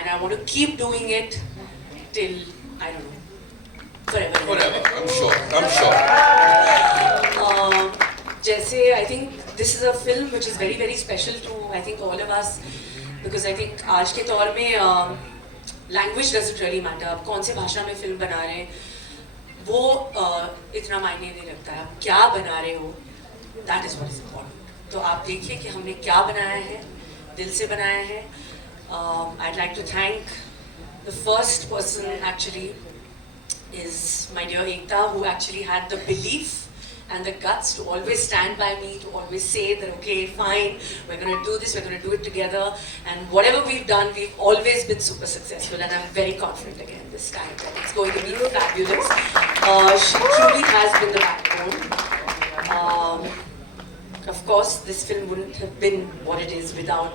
and I want to keep doing it till, I don't know, forever. Forever, I'm sure. I'm sure. जैसे I think this is a film which is very very special to I think all of us because I think आज के दौर में language doesn't really matter. आप कौन से भाषा में फिल्म बना रहे हैं वो इतना मायने नहीं रखता है. आप क्या बना रहे हो that is what is important. तो आप देखिए कि हमने क्या बनाया है, दिल से बनाया है. I'd like to thank the first person actually is my dear Ekta, who actually had the belief and the guts to always stand by me, to always say that okay, fine, we're going to do this, we're going to do it together, and whatever we've done, we've always been super successful, and I'm very confident again this time that it's going to be fabulous. She truly has been the backbone. Of course, this film wouldn't have been what it is without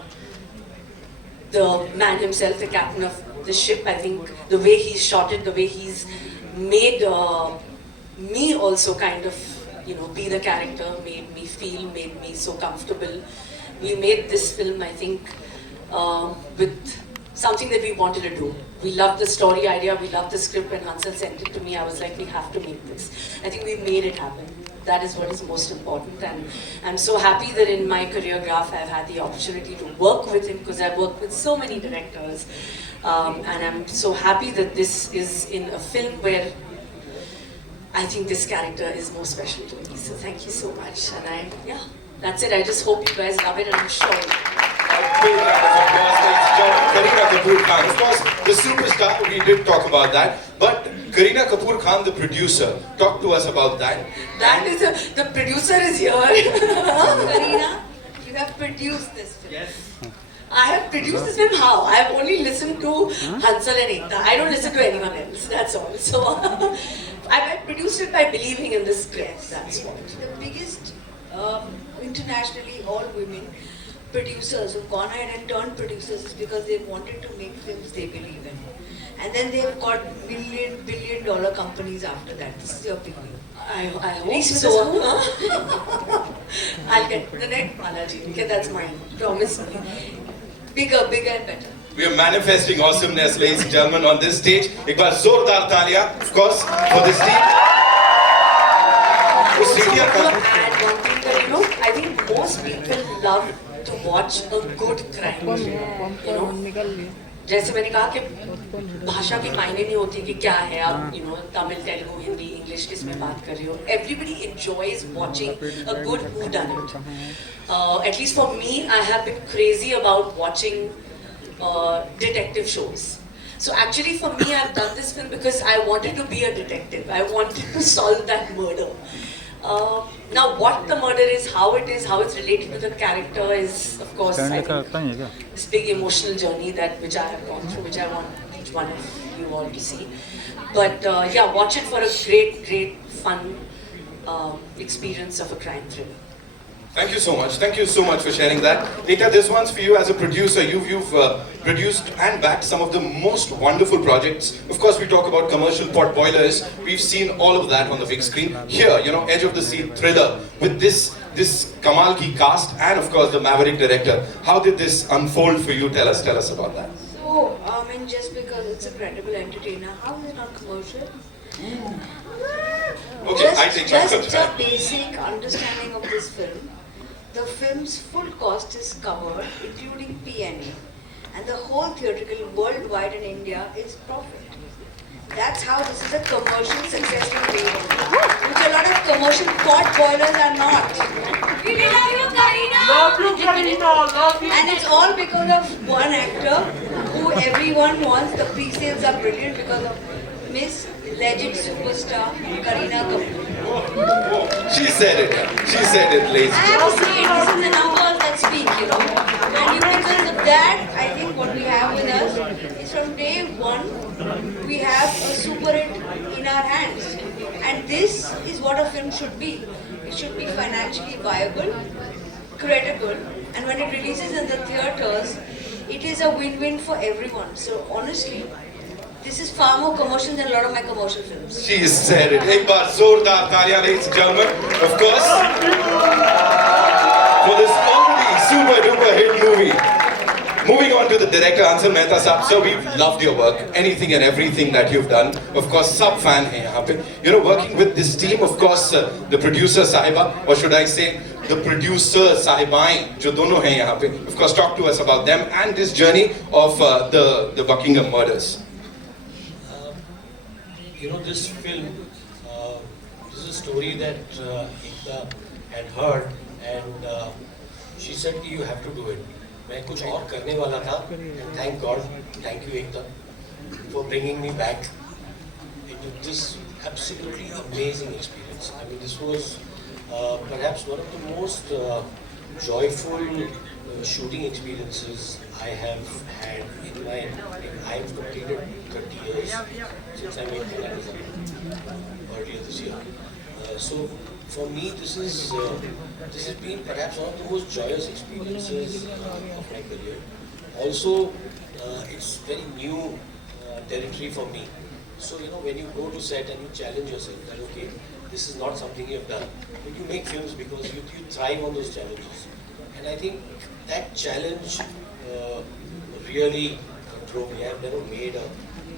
the man himself, the captain of the ship. I think the way he's shot it, the way he's made me also kind of, be the character, made me feel, made me so comfortable. We made this film, I think, with something that we wanted to do. We loved the story idea, we loved the script. When Hansal sent it to me, I was like, we have to make this. I think we made it happen. That is what is most important, and I'm so happy that in my career graph I've had the opportunity to work with him because I've worked with so many directors, and I'm so happy that this is in a film where I think this character is more special to me. So thank you so much, and that's it. I just hope you guys love it, and I'm sure. Kareena Kapoor Khan, of course, the superstar. We did talk about that, but Kareena Kapoor Khan, the producer, talk to us about that. That is the producer is here. Kareena, you have produced this film. Yes. I have produced this film. How? I have only listened to Hansal and Ekta. I don't listen to anyone else. That's all. So I produced it by believing in the script. That's what. The biggest internationally all women producers who've gone ahead and turned producers is because they wanted to make films they believe in. And then they've got billion dollar companies after that. This is your big deal. I hope Reese so. Witherspoon? I'll get the next Balaji. Okay, that's mine. Promise me. Bigger and better. We are manifesting awesomeness, ladies and gentlemen, on this stage. एक बार जोरदार तालियां, of course, for this team. Also, I want to add one thing that I think most people love to watch a good crime film. जैसे मैंने कहा कि भाषा की मायने नहीं होती कि क्या है आप तमिल तेलुगु हिंदी इंग्लिश किस में बात कर रहे हो. Everybody enjoys watching a good whodunit. At least for me, I have been crazy about watching detective shows. So actually for me, I've done this film because I wanted to be a detective. I wanted to solve that murder. Now what the murder is, how it's related to the character is, of course, I think this big emotional journey which I have gone through, which I want each one of you all to see. But watch it for a great fun experience of a crime thriller. Thank you so much. Thank you so much for sharing that. Ekta, this one's for you as a producer. You've produced and backed some of the most wonderful projects. Of course, we talk about commercial pot boilers. We've seen all of that on the big screen. Here, edge of the seat thriller with this Kamal ki cast and of course the Maverick director. How did this unfold for you? Tell us about that. So, just because it's a credible entertainer, how is it not commercial? Okay, I take my Just a time. basic understanding of this film. The film's full cost is covered, including P&A, and the whole theatrical worldwide in India is profit. That's how this is a commercial successful film, which a lot of commercial pot boilers are not. We love you, Kareena. Love you, Kareena. Love you. And it's all because of one actor who everyone wants. The pre-sales are brilliant because of Miss Legend Superstar Kareena Kapoor. She said it, ladies and I have to say it. This is the numbers that speak, And because of that, I think what we have with us is from day one, we have a super hit in our hands. And this is what a film should be. It should be financially viable, credible, and when it releases in the theatres, it is a win-win for everyone. So honestly, this is far more commercial than a lot of my commercial films. She said it. एक बार जोरदार तालियां, ladies and gentlemen, of course, for this already super duper hit movie. Moving on to the director Ansel Mehta Saab. Sir, we've loved your work, anything and everything that you've done. Of course, sub fan hai yahan pe. You know, working with this team, of course, the producer Sahiba, or should I say, the producer Sahibain, jo dono hai yahan pe. Of course, talk to us about them and this journey of the Buckingham murders. You know, this film, this is a story that Ekta had heard, and she said कि you have to do it. मैं कुछ और करने वाला था, and thank God, thank you Ekta for bringing me back into this absolutely amazing experience. I mean, this was perhaps one of the most joyful shooting experiences I have had in my life. I have completed 30 years since I made Kanaka earlier this year. So for me, this has been perhaps one of the most joyous experiences of my career. Also, it's very new territory for me. So you know, when you go to set and you challenge yourself that okay, this is not something you have done, but you make films because you thrive on those challenges. And I think that challenge really drove me. I have never made a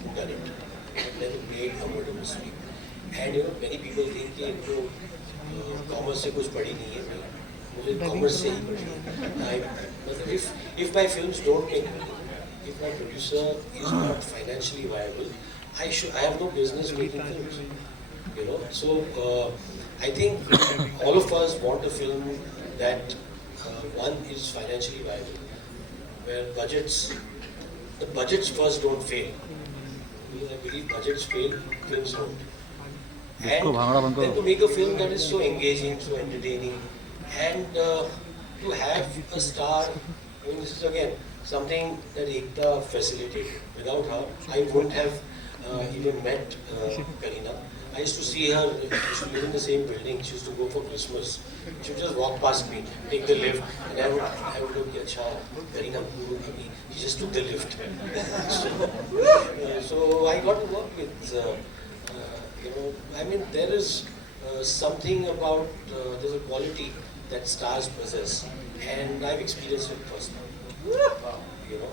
whodunit. I have never made a murder mystery. And you know, many people think कि इनको commerce से कुछ पढ़ी नहीं है. मुझे commerce से ही पढ़ी है. मतलब if my films don't make money, if my producer is not financially viable, I have no business making films. You know, so I think all of us want a film that one is financially viable, where the budgets first don't fail. Because I believe budgets fail, films don't. And then to make a film that is so engaging, so entertaining, and to have a star, I mean, this is again something that Ekta facilitated. Without her, I wouldn't have even met Kareena. I used to see her, she used to live in the same building, she used to go for Christmas. She would just walk past me, take the lift, and I would look, Acha, Kareena, she just took the lift. So I got to work with, you know, I mean, there is something about, there's a quality that stars possess, and I've experienced it personally. You know.